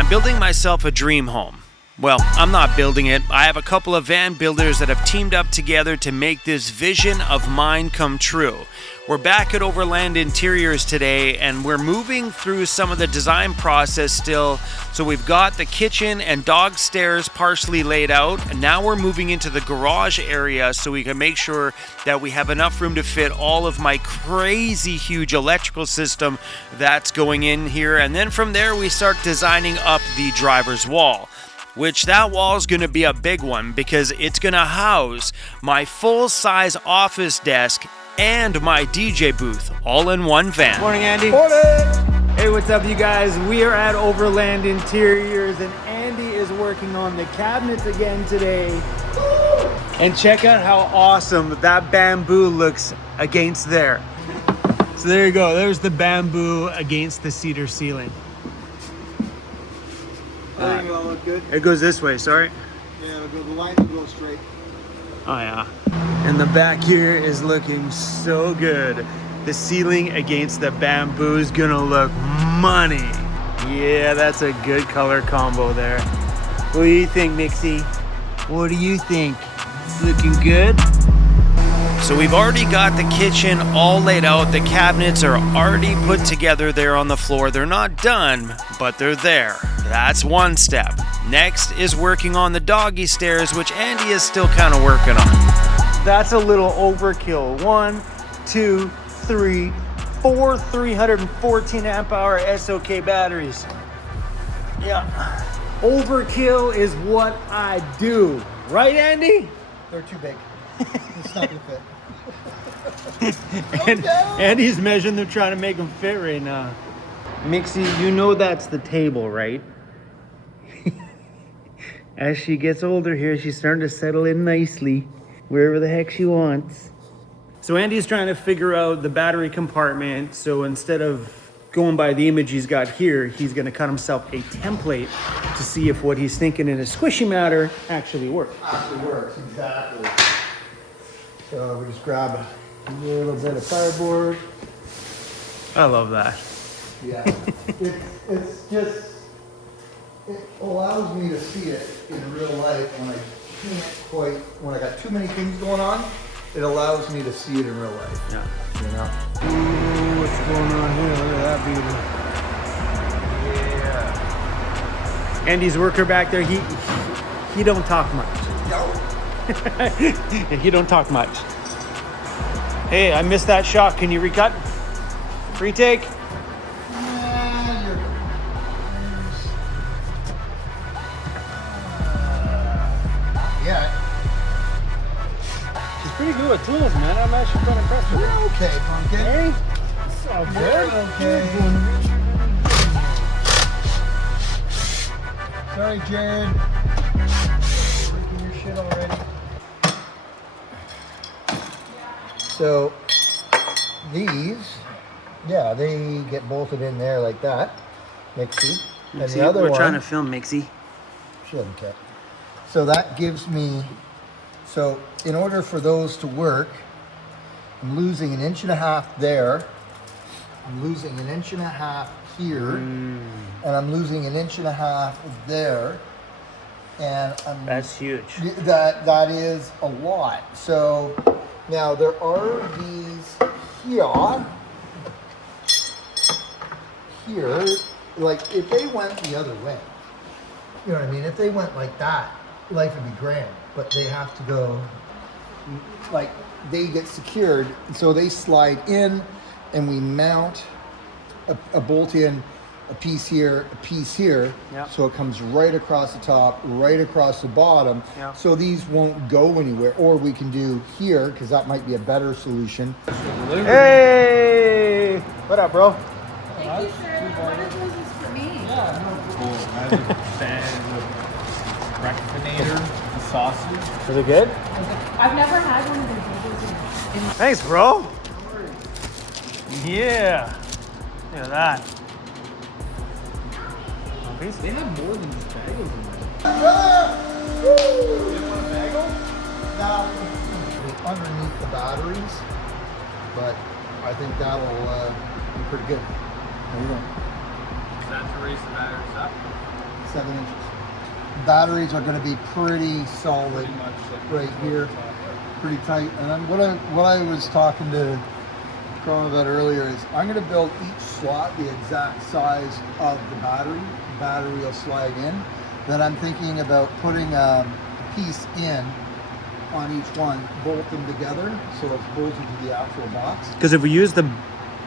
I'm building myself a dream home. Well, I'm not building it. I have a couple of van builders that have teamed up together to make this vision of mine come true. We're back at Overland Interiors today, and we're moving through some of the design process still. So we've got the kitchen and dog stairs partially laid out, and now we're moving into the garage area so we can make sure that we have enough room to fit all of my crazy huge electrical system that's going in here. And then from there, we start designing up the driver's wall. Which that wall is going to be a big one because it's going to house my full-size office desk and my DJ booth all in one van. Morning, Andy. Morning. Hey, what's up, you guys? We are at Overland Interiors, and Andy is working on the cabinets again today. And check out how awesome that bamboo looks against there. So there you go. There's the bamboo against the cedar ceiling. I think it'll look good. It goes this way, sorry. Yeah, the line will go straight. Oh yeah. And the back here is looking so good. The ceiling against the bamboo is gonna look money. Yeah, that's a good color combo there. What do you think, Mixie? What do you think? It's looking good? So we've already got the kitchen all laid out. The cabinets are already put together there on the floor. They're not done, but they're there. That's one step. Next is working on the doggy stairs, which Andy is still kind of working on. That's a little overkill. 1, 2, 3, 4 314 amp hour SOK batteries. Yeah. Overkill is what I do. Right, Andy? They're too big. It's not gonna fit. And Andy's measuring them, trying to make them fit right now. Mixie, you know that's the table, right? As she gets older here, she's starting to settle in nicely wherever the heck she wants. So Andy's trying to figure out the battery compartment. So instead of going by the image he's got here, he's gonna cut himself a template to see if what he's thinking in his squishy matter actually works. Actually works, exactly. So we just grab a little bit of cardboard. I love that. Yeah. it's just, it allows me to see it in real life when I can't quite, when I got too many things going on, it allows me to see it in real life. Yeah. You know? Ooh, what's going on here? Look at that beauty. Yeah. Andy's worker back there, he don't talk much. No. He don't talk much. Hey, I missed that shot. Can you recut? Retake? Yeah. She's pretty good with tools, man. I'm actually quite impressed with her. We're okay, Pumpkin. Hey, it's all good. Okay. Sorry, Jared. Working your shit already. So these, yeah, they get bolted in there like that. Mixie. And the other we're one, trying to film Mixie. she doesn't care. So that gives me, so in order for those to work, I'm losing 1.5 inches there. I'm losing 1.5 inches here. And I'm losing 1.5 inches there. And I'm, That's huge. that is a lot. So now there are these here, like if they went the other way, you know what I mean? If they went like that, life would be grand, but they have to go, like they get secured, so they slide in and we mount a bolt in, a piece here, Yep. so it comes right across the top, right across the bottom, Yep. so these won't go anywhere. Or we can do here, because that might be a better solution. Hey! What up, bro? Thank you, sir. One of those is for me. Cool. I'm a fan of Rectinator, the sausage. Is it good? I've never had one of these in Thanks, bro. Yeah. Look at that. They have more than just bagels in there. You want a bagel? Now, underneath the batteries, but I think that'll be pretty good. There you go. Is that to raise the batteries up? 7 inches. Batteries are going to be pretty solid Pretty much like right here, pretty tight. And what I was talking to Chrome about earlier is I'm going to build each slot the exact size of the battery. The battery will slide in. Then I'm thinking about putting a piece in on each one, bolt them together so it's bolted to the actual box. Because if we use the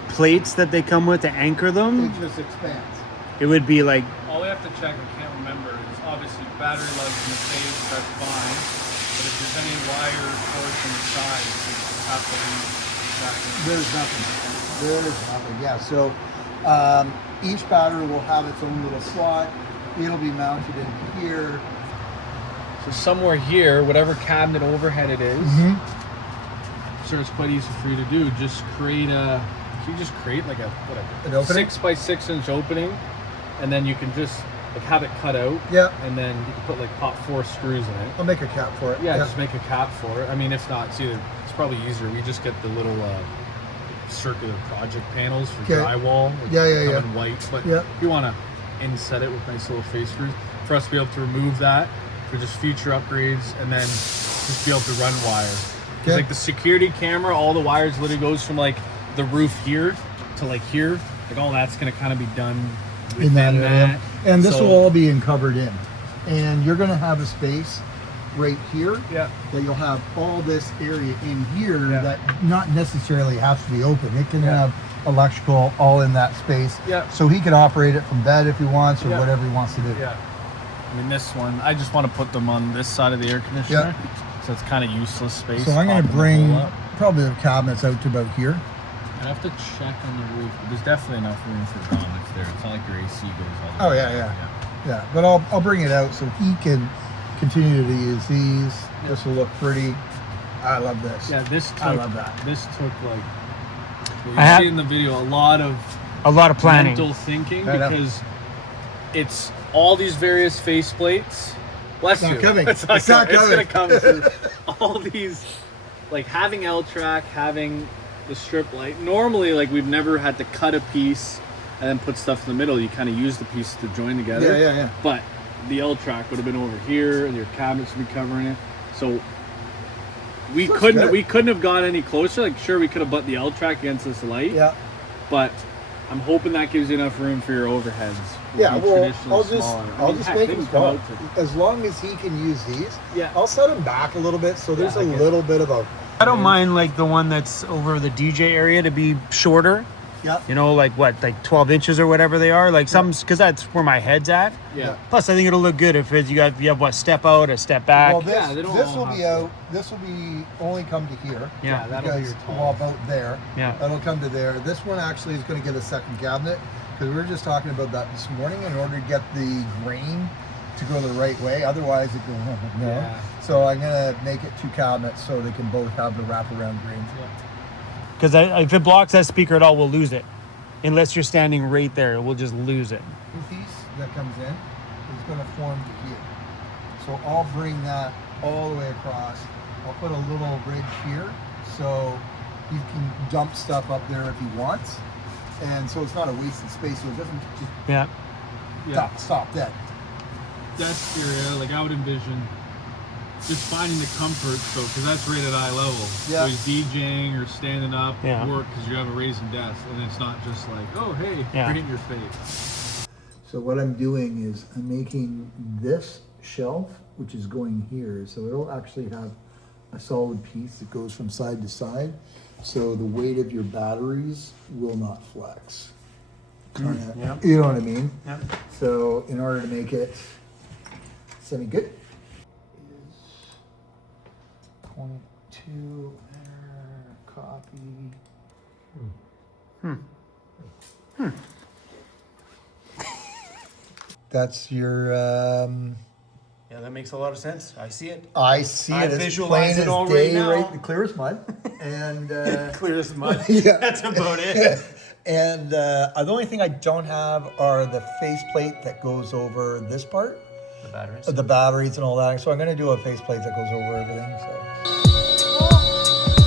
plates that they come with to anchor them, It just expands. it would be like, All we have to check, I can't remember, is obviously battery life in the face, that's fine. But if there's any wire cords on the side, you have to leave exactly. There's nothing. There's nothing. Yeah. So each battery will have its own little slot. It'll be mounted in here. So somewhere here, whatever cabinet overhead it is, Mm-hmm. I'm sure it's quite easy for you to do. Just create like a An opening? 6 by 6 inch opening, and then you can just like have it cut out. Yeah. And then you can put like pop 4 screws in it. I'll make a cap for it. Yeah, just make a cap for it. I mean, if not, it's probably easier. We just get the little circular project panels for Okay. drywall. Like, Yeah. come in white. But Yeah. if you want to inset it with nice little face screws, for us to be able to remove that for just future upgrades, and then just be able to run wire. 'Cause, Okay. like the security camera, all the wires literally goes from like the roof here to like here. Like all that's going to kind of be done In within that area. And this So- will all be covered in. And you're going to have a space right here Yeah. that you'll have all this area in here Yeah. that not necessarily has to be open. It can Yeah. have electrical all in that space. Yeah. So he can operate it from bed if he wants or Yeah. whatever he wants to do. Yeah. I mean, this one, I just want to put them on this side of the air conditioner. So it's kind of useless space. So I'm going to popping the bring hole up. probably the cabinets out to about here. I'd have to check on the roof, but there's definitely enough room for grommets there. It's not like your AC goes all the way. Oh, yeah. Yeah, but I'll bring it out so he can continue to use these. This will look pretty. I love this. Yeah, this took, I love that. This took like, well, you I have- see in the video, a lot of planning. mental thinking I know. because it's all these various face plates. Bless It's not you. coming. It's not It's not coming. It's coming. gonna come. All these, like having L-track, having the strip light. Normally, like we've never had to cut a piece and then put stuff in the middle. You kind of use the pieces to join together. Yeah. But the L-track would have been over here, and your cabinets would be covering it. So we Looks couldn't good. we couldn't have gone any closer. Like sure, we could have butt the L-track against this light. Yeah. But I'm hoping that gives you enough room for your overheads. Yeah, Be well, traditionally I'll just smaller. I I'll mean, just heck, make things them come go. out to- As long as he can use these, Yeah. I'll set him back a little bit so there's Yeah, I a get little bit of a I don't mind like the one that's over the DJ area to be shorter. yeah. You know, like 12 inches or whatever they are. Like some, because that's where my head's at. Yeah. Plus, I think it'll look good if you have what, step out, a step back. Well, this, Yeah, they don't this all will have be to. out. This will be only come to here. Yeah, that'll be Because your well, tall. about there. Yeah. That'll come to there. This one actually is going to get a second cabinet because we were just talking about that this morning. In order to get the grain to go the right way, otherwise it goes no. Yeah. So I'm going to make it 2 cabinets so they can both have the wraparound grain. Because if it blocks that speaker at all, we'll lose it. Unless you're standing right there, we'll just lose it. The piece that comes in is going to form to here. So I'll bring that all the way across. I'll put a little ridge here so he can dump stuff up there if he wants. And so it's not a wasted space, so it doesn't just Yeah. stop dead. Desk area, like I would envision just finding the comfort, so because that's rated eye level. Yeah. So he's DJing or standing up, Yeah. work because you have a raising desk, and it's not just like, oh hey, Yeah. right in your face. So what I'm doing is I'm making this shelf, which is going here, so it'll actually have a solid piece that goes from side to side, so the weight of your batteries will not flex. Kinda- yeah. You know what I mean? Yeah. So in order to make it semi-good, is 22, copy. That's your, Yeah, that makes a lot of sense. I see it. I see I it as visualize plain it as all right day, now. right, clear as mud. And Clear as mud. Yeah. That's about it. and the only thing I don't have are the faceplate that goes over this part, The batteries. the batteries and all that. So I'm going to do a faceplate that goes over everything. So.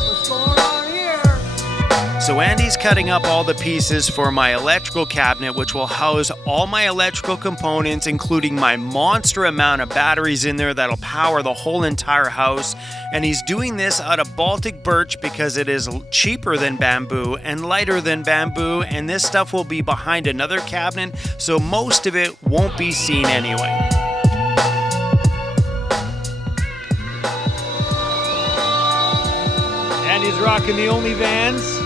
What's going on here? So Andy's cutting up all the pieces for my electrical cabinet, which will house all my electrical components, including my monster amount of batteries in there that'll power the whole entire house. And he's doing this out of Baltic birch because it is cheaper than bamboo and lighter than bamboo, and this stuff will be behind another cabinet, so most of it won't be seen anyway. Andy's rocking the OnlyVans.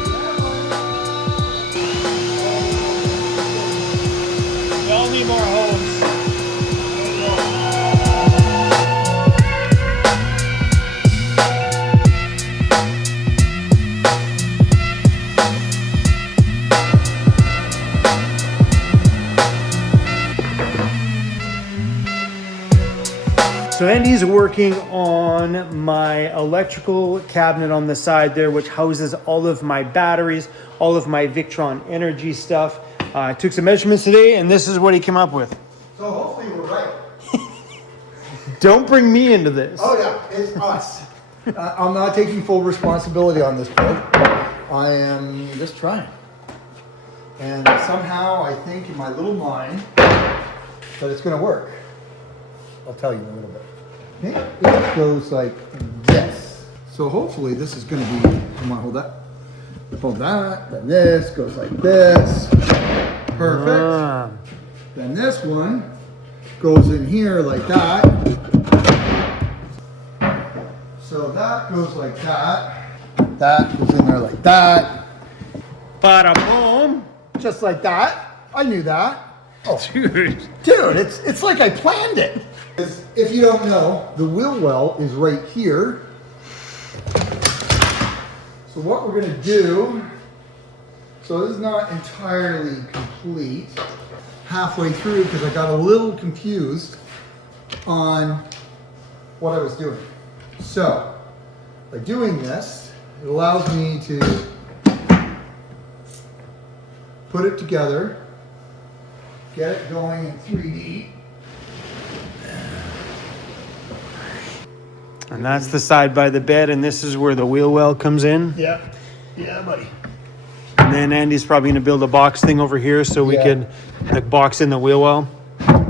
Y'all need more homes. So Andy's working on my electrical cabinet on the side there, which houses all of my batteries, all of my Victron energy stuff. I took some measurements today, and this is what he came up with. So hopefully we're right. Don't bring me into this. Oh yeah, it's us. I'm not taking full responsibility on this build. I am just trying. And somehow I think in my little mind that it's going to work. I'll tell you in a little bit. Okay, it goes like this. So hopefully this is going to be, come on, hold that. Hold that, then this goes like this. Perfect. Then this one goes in here like that. So that goes like that. That goes in there like that. Bada boom. Just like that. I knew that. Oh, Dude. dude, it's like I planned it. If you don't know, the wheel well is right here. So what we're gonna do, so this is not entirely complete. Halfway through, because I got a little confused on what I was doing. So, by doing this, it allows me to put it together, get it going in 3D. And that's the side by the bed, and this is where the wheel well comes in. Yeah, yeah, buddy. And then Andy's probably gonna build a box thing over here so we Yeah. can like box in the wheel well.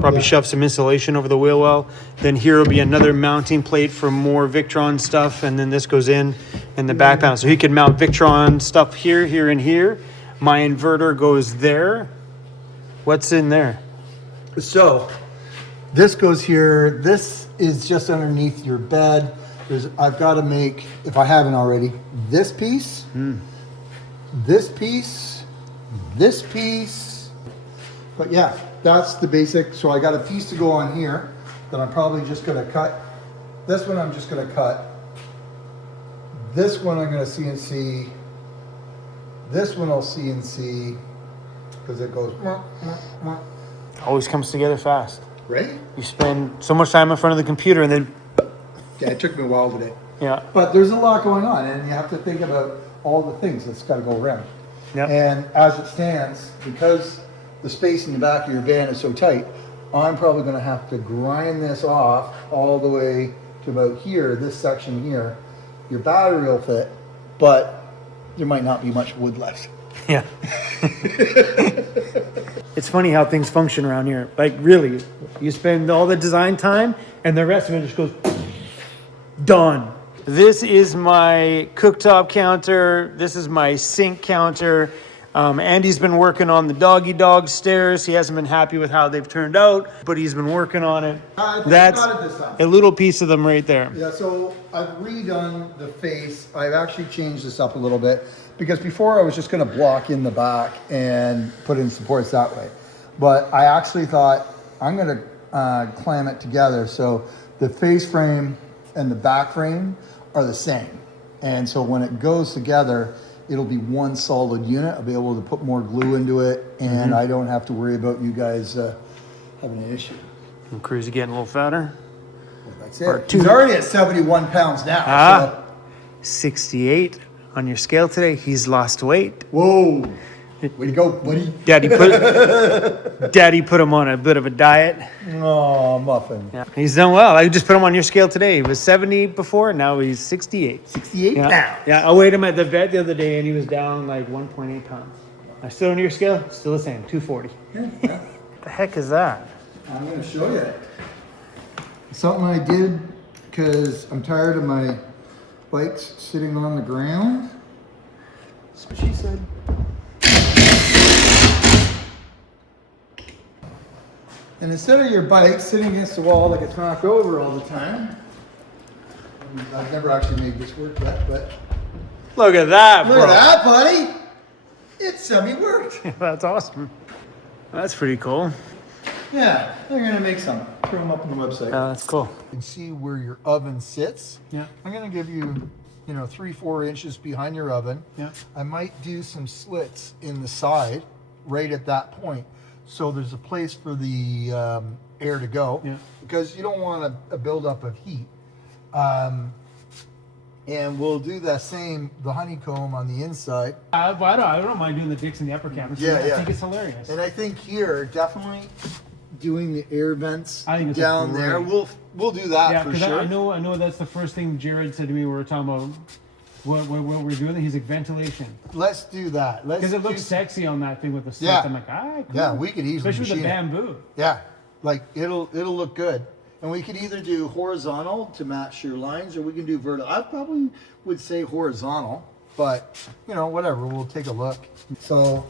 Probably Yeah. shove some insulation over the wheel well. Then here will be another mounting plate for more Victron stuff, and then this goes in the back panel. So he can mount Victron stuff here, here, and here. My inverter goes there. What's in there? So, this goes here. This is just underneath your bed. I've got to make, if I haven't already, this piece, this piece, this piece. But yeah, that's the basic. So I got a piece to go on here that I'm probably just going to cut. This one I'm just going to cut. This one I'm going to CNC. This one I'll CNC because it goes, Always comes together fast. right? You spend so much time in front of the computer and then, Yeah, it took me a while today. yeah. But there's a lot going on, and you have to think about all the things that's got to go around. Yep. And as it stands, because the space in the back of your van is so tight, I'm probably going to have to grind this off all the way to about here, this section here. Your battery will fit, but there might not be much wood left. Yeah. It's funny how things function around here. Like really, you spend all the design time and the rest of it just goes done. This is my cooktop counter. This is my sink counter. Andy's been working on the doggy dog stairs. He hasn't been happy with how they've turned out, but he's been working on it. I think That's I got it this time. a little piece of them right there. Yeah, so I've redone the face. I've actually changed this up a little bit because before I was just going to block in the back and put in supports that way. But I actually thought I'm going to clamp it together. So the face frame and the back frame are the same. And so when it goes together, it'll be one solid unit. I'll be able to put more glue into it, and I don't have to worry about you guys having an issue. And Cruz is getting a little fatter. That's Or it. two. He's already at 71 pounds now. Ah. 68 on your scale today. He's lost weight. So, whoa. Way to go, buddy. Daddy put him on a bit of a diet. Oh, Muffin. Yeah, he's done well. I just put him on your scale today. He was 70 before, now he's 68. 68 Yeah. pounds. Yeah, I weighed him at the vet the other day and he was down like 1.8 pounds. I still on your scale, still the same, 240. Yeah. What the heck is that? I'm going to show you. Something I did because I'm tired of my bikes sitting on the ground. That's what she said. And instead of your bike sitting against the wall like it's knocked over all the time, I've never actually made this work yet, but Look at that, bro. look at that, buddy. It semi-worked. That's awesome. That's pretty cool. Yeah, they're gonna make some. Throw them up on the website. Yeah, that's cool. You can see where your oven sits. Yeah. I'm gonna give you, 3-4 inches behind your oven. Yeah. I might do some slits in the side, right at that point, so there's a place for the air to go. Yeah. Because you don't want a buildup of heat. And we'll do the honeycomb on the inside. I don't mind doing the dicks in the upper cabin. Yeah, I yeah. think it's hilarious. And I think here, definitely doing the air vents I think it's down there. great. We'll do that Yeah, for because sure. I know that's the first thing Jared said to me. We were talking about what we're doing. He's like ventilation Let's do that. because it looks sexy on that thing with the slits. Yeah. I'm like, cool. Yeah, we could easily especially with the machine it. bamboo. Yeah, like it'll look good. And we could either do horizontal to match your lines, or we can do vertical. I probably would say horizontal, but whatever. We'll take a look. So,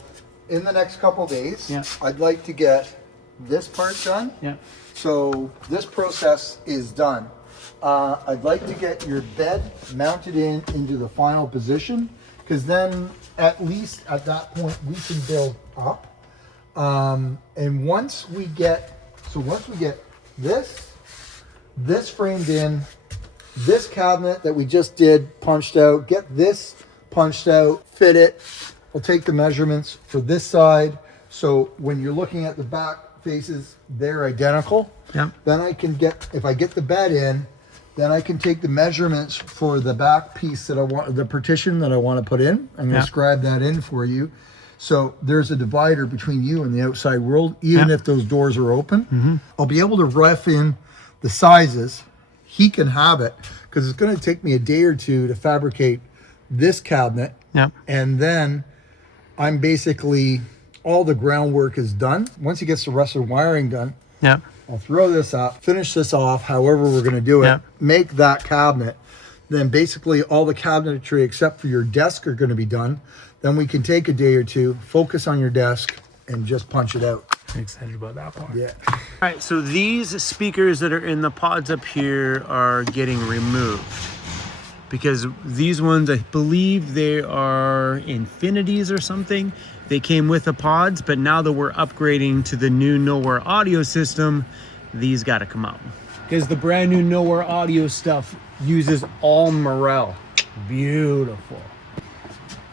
in the next couple days, Yeah. I'd like to get this part done. Yeah. So this process is done. I'd like to get your bed mounted into the final position, because then at least at that point we can build up. And once we get this framed in, this cabinet that we just did punched out, get this punched out, fit it. We'll take the measurements for this side. So when you're looking at the back faces, they're identical. Yeah. Then if I get the bed in, then I can take the measurements for the back piece that I want, the partition that I want to put in. I'm going to scribe that in for you. So there's a divider between you and the outside world, even if those doors are open. Mm-hmm. I'll be able to ref in the sizes. He can have it, because it's going to take me a day or two to fabricate this cabinet. Yeah. And then I'm basically, all the groundwork is done. Once he gets the rest of the wiring done, Yeah. I'll throw this up, finish this off, however we're going to do it, Yeah. make that cabinet. Then basically all the cabinetry except for your desk are going to be done. Then we can take a day or two, focus on your desk, and just punch it out. I'm excited about that part. Yeah. All right, so these speakers that are in the pods up here are getting removed because these ones, I believe they are Infinities or something. They came with the pods, but now that we're upgrading to the new Nowhere audio system, these got to come out. Because the brand new Nowhere audio stuff uses all Morel. Beautiful.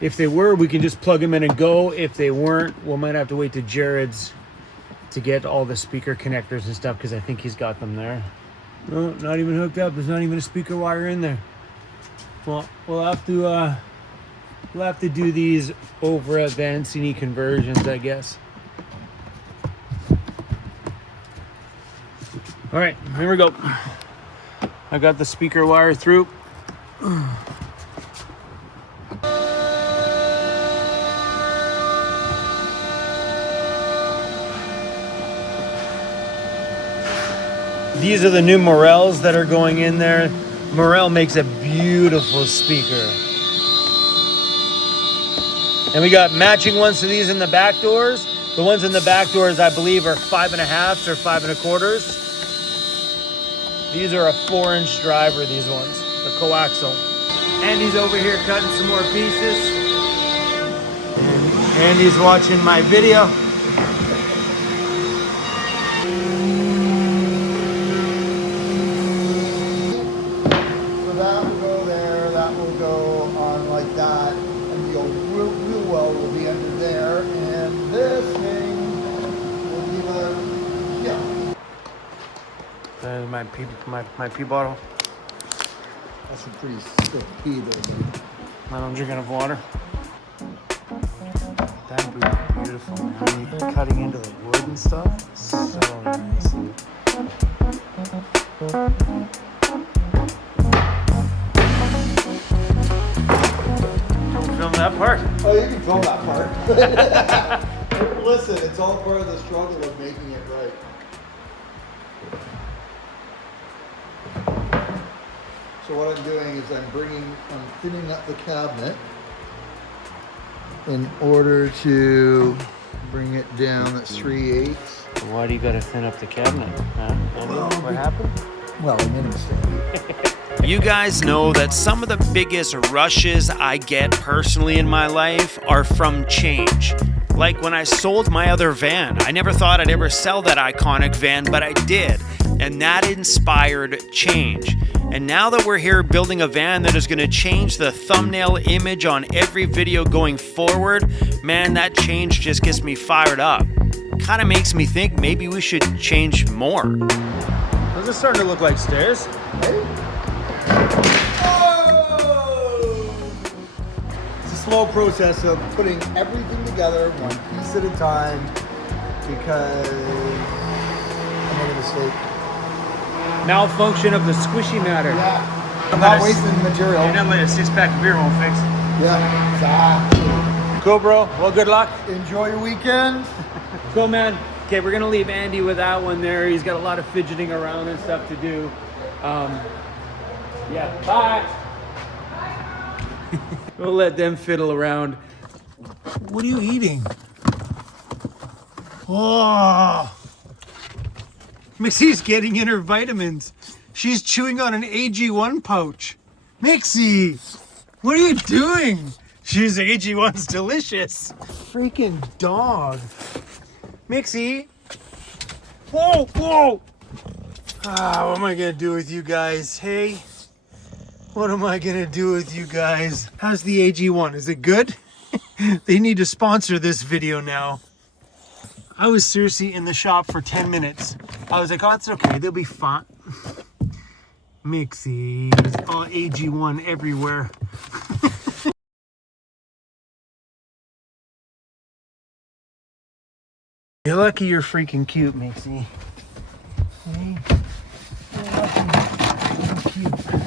If they were, we can just plug them in and go. If they weren't, we might have to wait to Jared's to get all the speaker connectors and stuff, because I think he's got them there. No, not even hooked up. There's not even a speaker wire in there. Well, we'll have to do these over at Vancity Conversions, I guess. All right, here we go. I got the speaker wire through. These are the new Morels that are going in there. Morel makes a beautiful speaker. And we got matching ones to these in the back doors. The ones in the back doors, I believe, are 5.5s or 5 1/4s. These are a 4-inch driver, these ones, the coaxial. Andy's over here cutting some more pieces. And Andy's watching my video. So that will go there, that will go on like that, and the old wheel well will be under there, and this thing will be There's my pee bottle. That's a pretty stiff pee there, dude. I don't drink enough water. That'd be beautiful, man. Cutting into the wood and stuff. So nice. Don't film that part. Oh, you can film that part. Listen, it's all part of the struggle of making it right. So what I'm doing is I'm thinning up the cabinet in order to bring it down at 3/8. Why do you gotta thin up the cabinet? Huh? What happened? Well, I made a mistake. You guys know that some of the biggest rushes I get personally in my life are from change. Like when I sold my other van. I never thought I'd ever sell that iconic van, but I did. And that inspired change. And now that we're here building a van that is going to change the thumbnail image on every video going forward, man, that change just gets me fired up. Kind of makes me think maybe we should change more. Those are starting to look like stairs. Hey. Oh! It's a slow process of putting everything together one piece at a time because I made a mistake. Malfunction of the squishy matter. Yeah. I'm not wasting material. You're not letting a 6-pack of beer won't fix. Yeah, exactly. Cool, bro. Well, good luck. Enjoy your weekend. Cool, man. Okay, we're gonna leave Andy with that one there. He's got a lot of fidgeting around and stuff to do. Yeah, bye. We'll let them fiddle around. What are you eating? Oh, Mixie's getting in her vitamins. She's chewing on an AG1 pouch. Mixie, what are you doing? She's AG1's delicious. Freaking dog. Mixie. Whoa, whoa. What am I gonna do with you guys? Hey, what am I gonna do with you guys? How's the AG1? Is it good? They need to sponsor this video now. I was seriously in the shop for 10 minutes. I was like, oh, it's okay. They'll be fine. Mixie. There's all AG1 everywhere. You're lucky you're freaking cute, Mixie. Hey. You're lucky you're cute.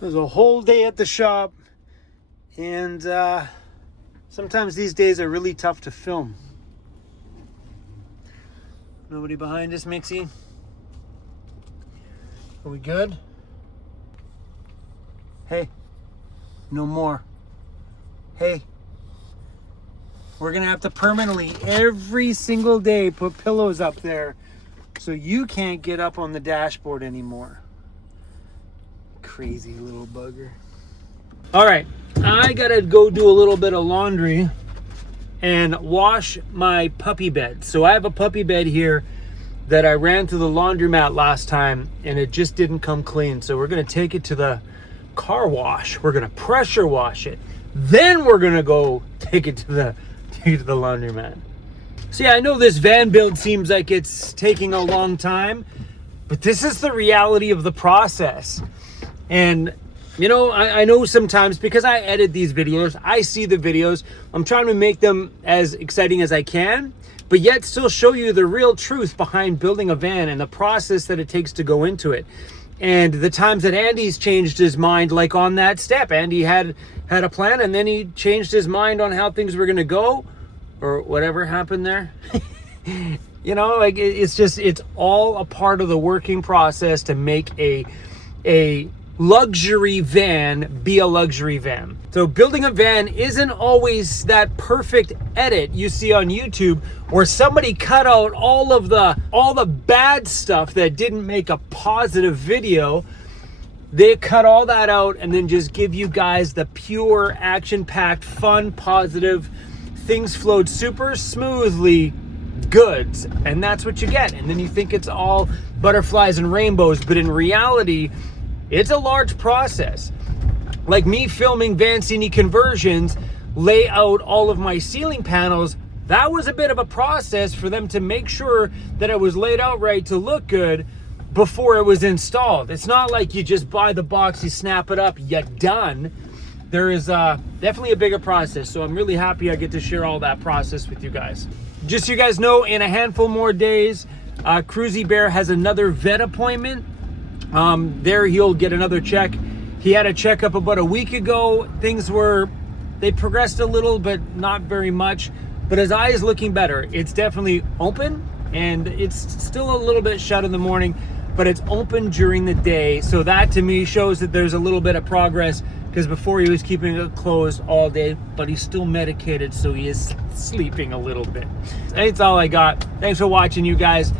It was a whole day at the shop. And sometimes these days are really tough to film. Nobody behind us, Mixie? Are we good? Hey, no more. Hey, we're gonna have to permanently every single day put pillows up there so you can't get up on the dashboard anymore. Crazy little bugger. All right, I gotta go do a little bit of laundry and wash my puppy bed. So I have a puppy bed here that I ran through the laundromat last time and it just didn't come clean. So we're gonna take it to the car wash. We're gonna pressure wash it. Then we're gonna go take it to the laundromat. So yeah, I know this van build seems like it's taking a long time, but this is the reality of the process. And you know, I know sometimes because I edit these videos, I see the videos, I'm trying to make them as exciting as I can, but yet still show you the real truth behind building a van and the process that it takes to go into it. And the times that Andy's changed his mind, like on that step, Andy had a plan and then he changed his mind on how things were gonna go or whatever happened there. You know, like it's all a part of the working process to make a luxury van be a luxury van. So building a van isn't always that perfect edit you see on YouTube where somebody cut out all the bad stuff that didn't make a positive video. They cut all that out and then just give you guys the pure action-packed, fun, positive, things flowed super smoothly goods, and that's what you get. And then you think it's all butterflies and rainbows, but in reality it's a large process. Like me filming Vancity conversions, lay out all of my ceiling panels, that was a bit of a process for them to make sure that it was laid out right to look good before it was installed. It's not like you just buy the box, you snap it up, you're done. there is definitely a bigger process. So I'm really happy I get to share all that process with you guys. Just so you guys know, in a handful more days, Cruzy Bear has another vet appointment. There he'll get another check. He had a checkup about a week ago. They progressed a little, but not very much. But his eye is looking better. It's definitely open, and it's still a little bit shut in the morning, but it's open during the day. So that to me shows that there's a little bit of progress, because before he was keeping it closed all day, but he's still medicated, so he is sleeping a little bit. That's all I got. Thanks for watching, you guys.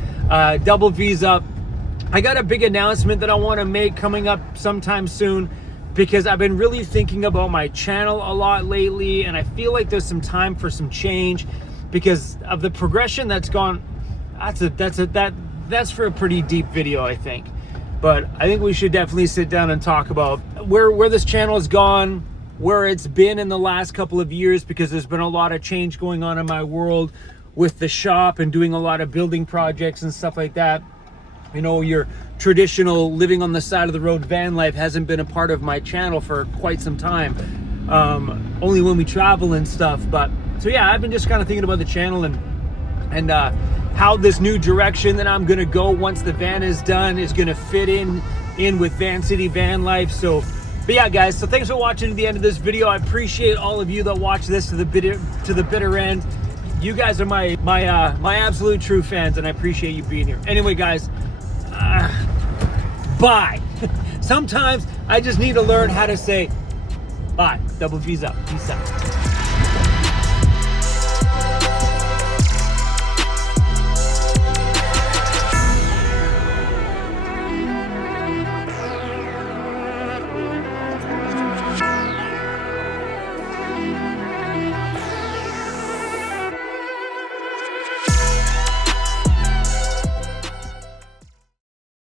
Double V's up. I got a big announcement that I want to make coming up sometime soon, because I've been really thinking about my channel a lot lately, and I feel like there's some time for some change because of the progression that's gone. That's for a pretty deep video, I think. But I think we should definitely sit down and talk about where this channel has gone, where it's been in the last couple of years, because there's been a lot of change going on in my world with the shop and doing a lot of building projects and stuff like that. You know, your traditional living on the side of the road van life hasn't been a part of my channel for quite some time. Only when we travel and stuff. But so yeah, I've been just kind of thinking about the channel and how this new direction that I'm gonna go once the van is done is gonna fit in with Vancity Vanlife. So, but yeah, guys. So thanks for watching to the end of this video. I appreciate all of you that watch this to the bitter end. You guys are my absolute true fans, and I appreciate you being here. Anyway, guys. Bye. Sometimes I just need to learn how to say bye. Double V's up. Peace out.